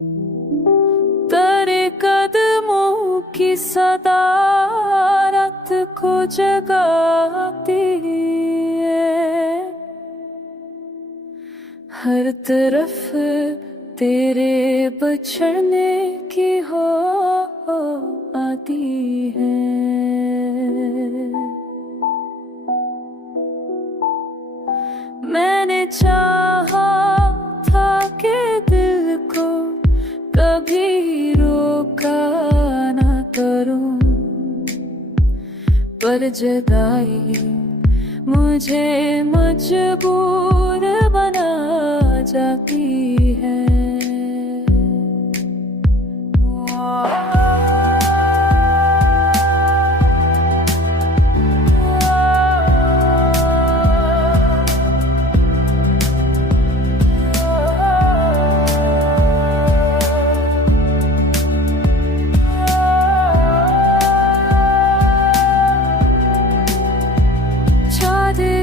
तेरे कदमों की सदा रात को जगाती है। हर तरफ तेरे बछड़ने की हो आती है। मैंने चाहा था कि दिल को कभी रोका ना करूं, पर जुदाई मुझे मजबूर बना जाती है।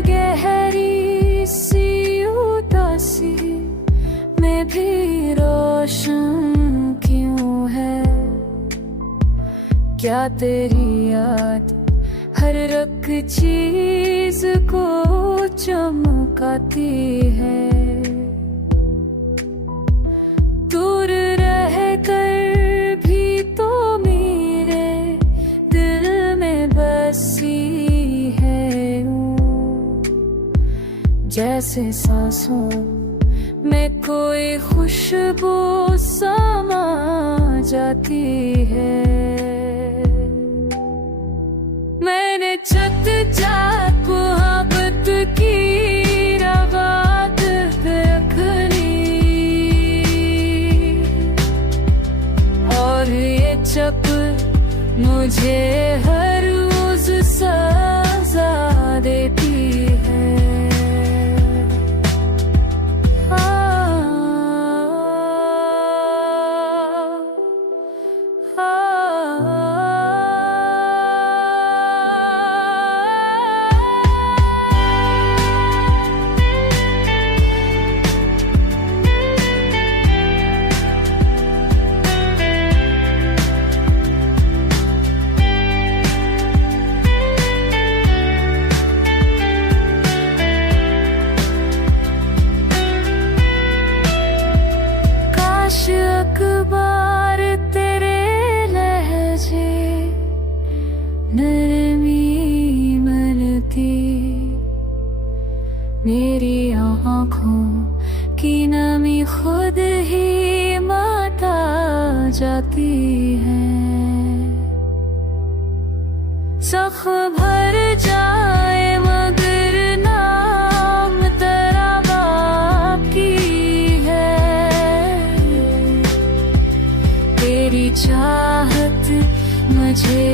गहरी सी उदासी में भी रोशन क्यों है? क्या तेरी याद हर रख चीज को चमकाती है? दूर रह कर भी तो मेरे दिल में बसी है, जैसे सांसों में कोई खुशबू समा जाती है। मैंने छत जात मोहब्बत की रवात रख ली, और ये चप मुझे हर रोज सजा देती है। अखबार तेरे लहजे नरमी मिलती, मेरी आँखों की नमी खुद ही माता जाती है। जख्म भर जाए मगर नाम तेरा बाकी है। तेरी चाहत मुझे